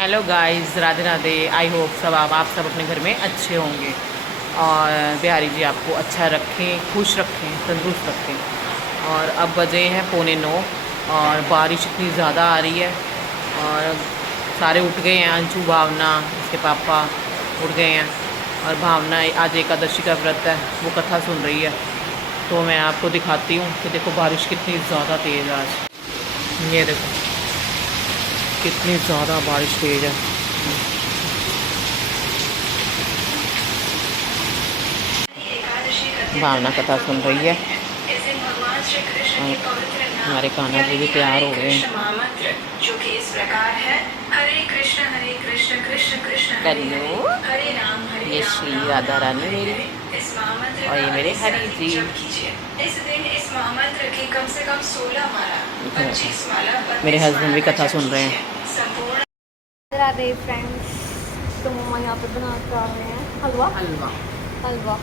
Hello guys, Radhe Radhe. I hope आप सब अपने घर में अच्छे होंगे और बिहारी जी आपको अच्छा रखें, खुश रखें, तंदुरुस्त रखें। और अब बजे हैं 8:45 और बारिश इतनी ज़्यादा आ रही है और सारे उठ गए हैं। अंशु, भावना, उसके पापा उठ गए हैं और भावना आज एकादशी का व्रत है, वो कथा सुन रही है। तो मैं आपको दिखाती हूँ कि देखो बारिश कितनी ज़्यादा तेज़ है आज। ये देखो कितनी ज़्यादा बारिश तेज़ है। भावना कथा सुन रही है और हमारे कान्हा जी भी तैयार हो गए हैं। महामंत्र जो कि इस प्रकार है, हरे कृष्ण कृष्ण कृष्ण कन्नू, ये श्री राधा रानी मेरी इस महामंत्र और ये मेरे हरि जी। इस दिन इस महामंत्र की कम से कम 16 माला, 25 माला, मेरे हस्बैंड भी कथा सुन रहे हैं। संपूर्ण राधे फ्रेंड्स, तो मम्मा यहाँ पे बना कर आ रहे हैं हलवा। हलवा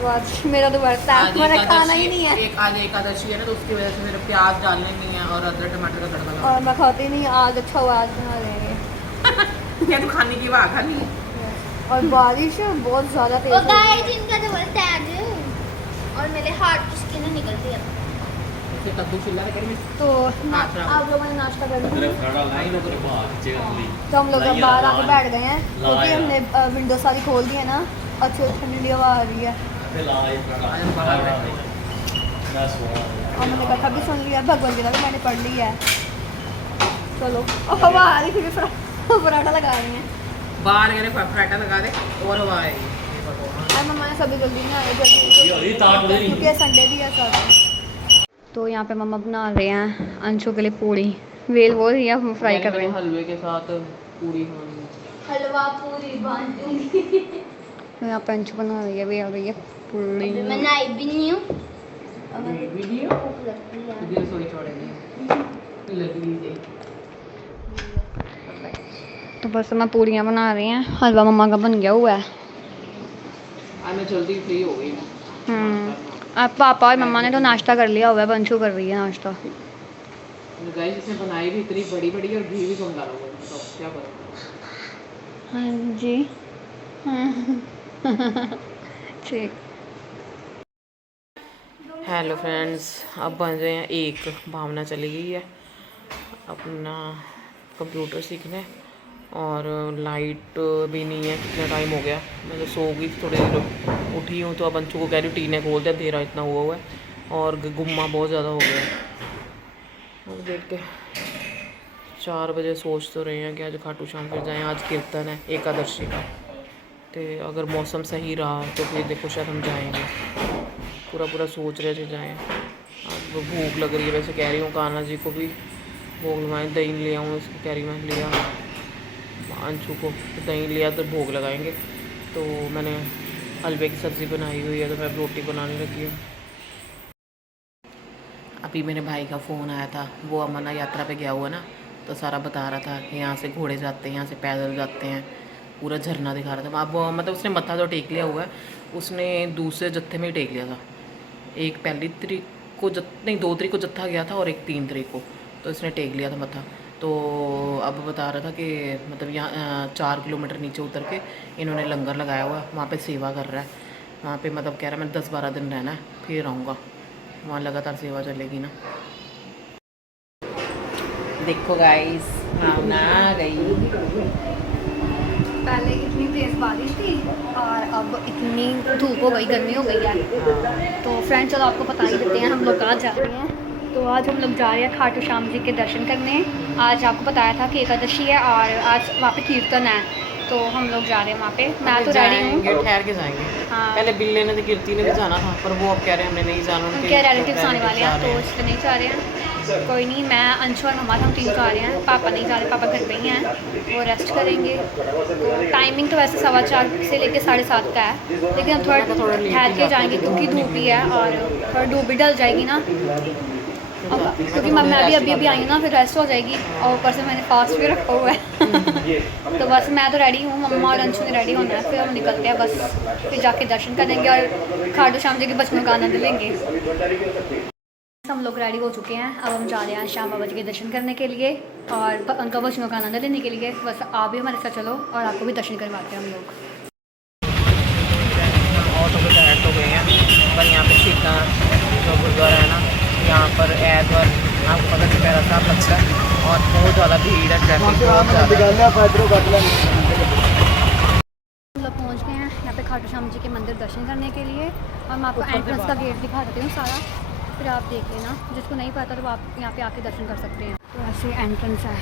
तो आज मेरा तो बर्ता है, मेरा खाना ही नहीं है। आज एकादशी है ना, तो उसकी वजह से मेरे प्याज डालने नहीं है और अदरक टमाटर का तड़का लगा। और मैं खाती नहीं, आज अच्छा हुआ आज बना लेंगे। क्या तू खाने की बात खानी है? और बारिश बहुत ज़्यादा तेज वो है। गाइस इनका तो बोलता है और मेरे हार्ट की स्किन निकलती है। इसे कद्दू छिला के करेंगे। तो आप लोगों ने नाश्ता कर लिया? तो हम लोग अब बाहर आके बैठ गए हैं क्योंकि हमने विंडो सारी खोल दी है ना, अच्छी ठंडी हवा आ रही है और मैंने कथा भी सुन लिया, भगवद गीता भी मैंने पढ़ ली है। चलो अब हवा आ रही फिर पराठा लगा रही हैं। बाहर गए फटाफट लगा दे और हवा आएगी। और मम्मा ने सभी जल्दी नहीं आए, जल्दी क्योंकि संडे भी है साथ। तो यहाँ पे मम्मा बना रहे हैं अंशु के लिए पूड़ी, वेल वो रही है, फ्राई कर रहे हैं। हलवे के साथ पूरी खानी। हलवा पूरी बांधूंगी। तो यहाँ पे अंशु बना रही है, वेल रही है पूड़ी। मैं नाई भी नहीं हूँ। वीडियो रसोई छोड़ेगी लगी जी। तो बस मैं पूड़ियाँ बना रही हैं, हलवा मम्मा का बन गया हुआ है। आज मैं जल्दी फ्री हो गई। अब पापा और मम्मा ने तो नाश्ता कर लिया हुआ है, अंशु कर रही है नाश्ता। गाइस इसने बनाई भी इतनी बड़ी बड़ी और घी भी कम डाला हुआ है, तो क्या करूं? हाँ जी ठीक। हेलो फ्रेंड्स, अब बन रहे हैं एक। भावना चली गई है अपना कंप्यूटर सीखने और लाइट भी नहीं है। कितना टाइम हो गया, मैं तो सो गई थोड़ी देर, उठी हूँ तो अब अंशु को कह रही टीने खोल दे, अंधेरा इतना हुआ है और गुम्मा बहुत ज़्यादा हो गया है। अब देखते 4 बजे सोच तो रहे हैं कि आज खाटू श्याम फिर जाएँ। आज कीर्तन है एकादशी का, तो अगर मौसम सही रहा तो फिर देखो शायद हम जाएंगे। पूरा सोच रहे थे जाएँ। अब भूख लग रही है, वैसे कह रही हूँ कान्हा जी को भी भोग लगाएँ, दही ले आऊँ इसकी, कह रही मैं लिया अंशु को दही लिया तो भोग लगाएंगे। तो मैंने हलवे की सब्ज़ी बनाई हुई है, तो मैं रोटी बनाने लगी हूँ। अभी मेरे भाई का फ़ोन आया था, वो अमरनाथ यात्रा पे गया हुआ ना, तो सारा बता रहा था कि यहाँ से घोड़े जाते हैं, यहाँ से पैदल जाते हैं, पूरा झरना दिखा रहा था। अब वो मतलब उसने मत्था तो टेक लिया हुआ है, उसने दूसरे जत्थे में ही टेक लिया था। एक 1 तारीख को नहीं 2 तारीख को जत्था गया था और एक 3 तारीख को, तो इसने टेक लिया था मत्था। तो अब बता रहा था कि मतलब यहाँ 4 किलोमीटर नीचे उतर के इन्होंने लंगर लगाया हुआ है, वहाँ पे सेवा कर रहा है। वहाँ पे मतलब कह रहा है मैं 10-12 दिन रहना है, फिर आऊँगा। वहाँ लगातार सेवा चलेगी ना। देखो गाइस, भावना आ गई। पहले इतनी तेज़ बारिश थी और अब इतनी धूप हो गई, गर्मी हो गई है। तो फ्रेंड्स चलो आपको बता ही देते हैं हम लोग कहाँ जा रहे हैं। तो आज हम लोग जा रहे हैं खाटू श्याम जी के दर्शन करने। आज आपको बताया था कि एकादशी है और आज वहाँ पे कीर्तन है, तो हम लोग जा रहे हैं वहाँ पे। मैं तो रेडी हूँ, ठहर के जाएंगे। हाँ। पहले बिल्ले ने तो कीर्ति ने भी जाना था, पर वो अब कह रहे हैं हमने नहीं जाना, उनके रिलेटिव्स आने वाले हैं तो इसलिए नहीं जा रहे हैं। कोई नहीं, मैं अंशु और मम्मा हम 3 जा रहे हैं, पापा नहीं जा रहे, पापा घर पे ही हैं, वो रेस्ट करेंगे। तो टाइमिंग तो वैसे 4:15 से लेकर 7:30 का है, लेकिन हम थोड़ा ठहर के जाएंगे क्योंकि धूप भी है और थोड़ा धूप भी डल जाएगी ना, क्योंकि मैं भी अभी आई हूँ ना, फिर रेस्ट हो जाएगी और ऊपर से मैंने फास्ट भी रखा हुआ है तो बस मैं तो रेडी हूँ, मम्मा और अंशु ने रेडी होना है, फिर हम निकलते हैं बस। फिर जाके दर्शन करेंगे और खाटू श्याम जी के बचपन का आनंद लेंगे। हम लोग रेडी हो चुके हैं। अब हम जा रहे हैं श्याम बाबा जी के दर्शन करने के लिए और उनका वचनों का आनंद लेने के लिए। बस आप भी हमारे साथ चलो और आपको भी दर्शन करवाते हैं हम लोग। ऑटो पे बैठ तो गए हैं, पर यहाँ पे सीखा जो गुरुद्वारा है ना, यहाँ पर ऐतवार आपको पता चुपहरा साहब लगता है और बहुत ज़्यादा भीड़ है, ट्रैफिक बहुत ज़्यादा। हम लोग पहुँच गए हैं यहाँ पे खाटू श्याम जी के मंदिर दर्शन करने के लिए और मैं आपको एंट्रेंस का गेट दिखा देती हूँ सारा, फिर आप देख लेना। जिसको नहीं पता तो आप यहाँ पे आके दर्शन कर सकते हैं। तो ऐसे एंट्रेंस है।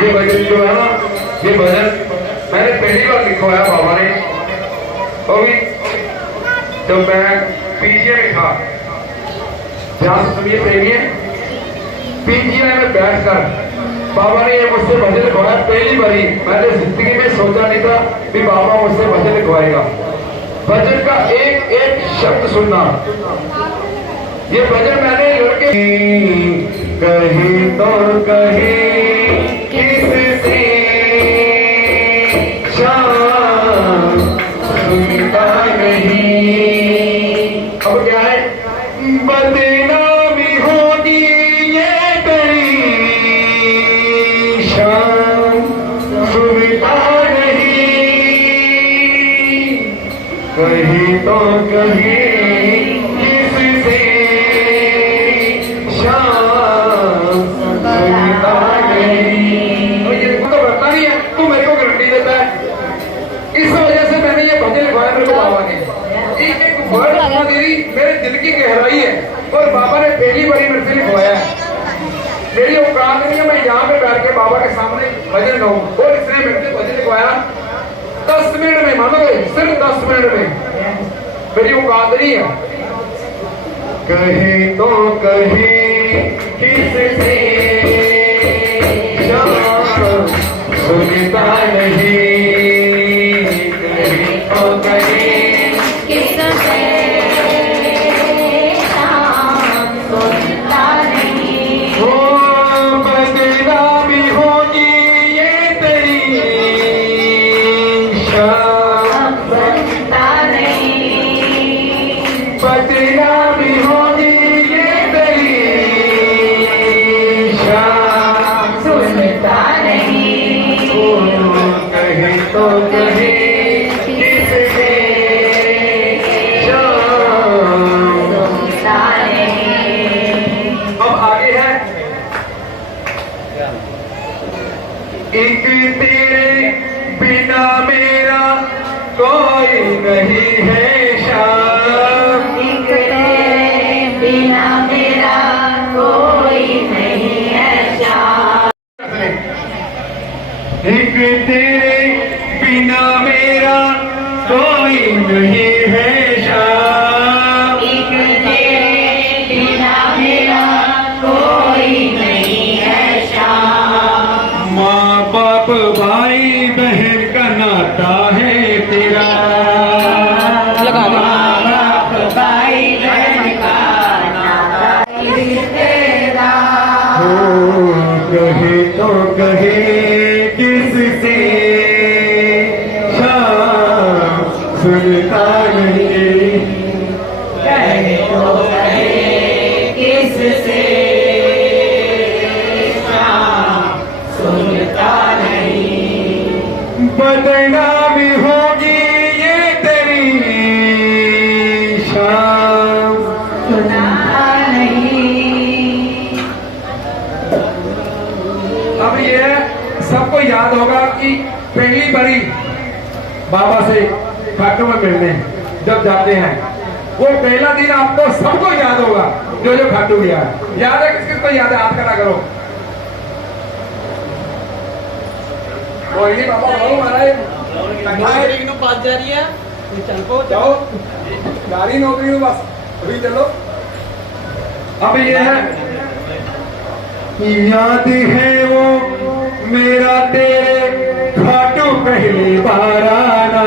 ये भजन जो है ना, ये भजन मैंने पहली बार लिखवाया बाबा ने, और भी जब मैं पीजीआई में था, ध्यान से सुनिए प्रेमी, पीजीआई में बैठकर बाबा ने ये मुझसे भजन लिखवाया पहली बारी। मैंने जिंदगी में सोचा नहीं था कि बाबा मुझसे भजन लिखवाएगा। भजन का एक एक शब्द सुनना, ये भजन मैंने लड़के कहीं तो कहीं किससे शाम सुनता नहीं। अब क्या है, बदनामी होगी ये तेरी शाम सुनता नहीं। कहीं तो कहीं मेरे दिल की गहराई है और बाबा ने पहली बारी मेरे से लिखवाया है। मेरी औकात नहीं है मैं यहाँ पे बैठ के बाबा के सामने भजन गाऊं, और इसने मेरे से भजन लिखवाया 10 मिनट में, मानोगे सिर्फ 10 मिनट में। मेरी औकात नहीं है। कहीं तो कहीं किससे सुनता नहीं, कहीं तो कहीं सुनता नहीं। पहली बारी बाबा से खाटू में मिलने जब जाते हैं, वो पहला दिन आपको सबको याद होगा जो जो खाटू गया है। याद है? किस किस को याद है? हाथ खड़ा करो। कोई नहीं बाबा, बोलो महाराज। बात जा रही है, चल को जाओ, गाड़ी नौकरी में बस अभी चलो। अब ये है, याद है वो मेरा तेरे खाटू पहली बार आना,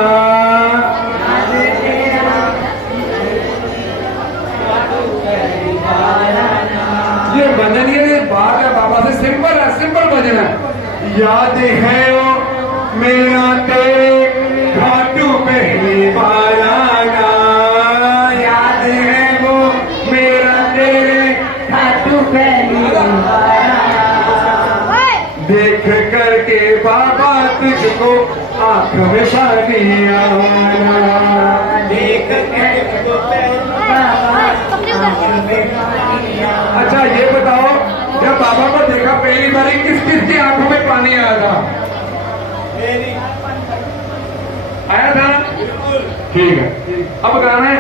ये भजन ये बात है बाबा से, सिंपल है, सिंपल भजन है। याद है वो मेरा तेरे खाटू पहली बार आना, याद है वो मेरा तेरे खाटू पहली बार आना, देख करके बाबा तुझको आँख में पानी आना, देख करके अच्छा ये बताओ, जब बाबा को देखा पहली बार किस किस की आंखों में पानी आया था? आया था? ठीक है। अब गाना है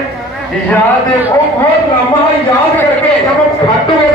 याद, वो बहुत लम्बा याद करके जब हम खाटू के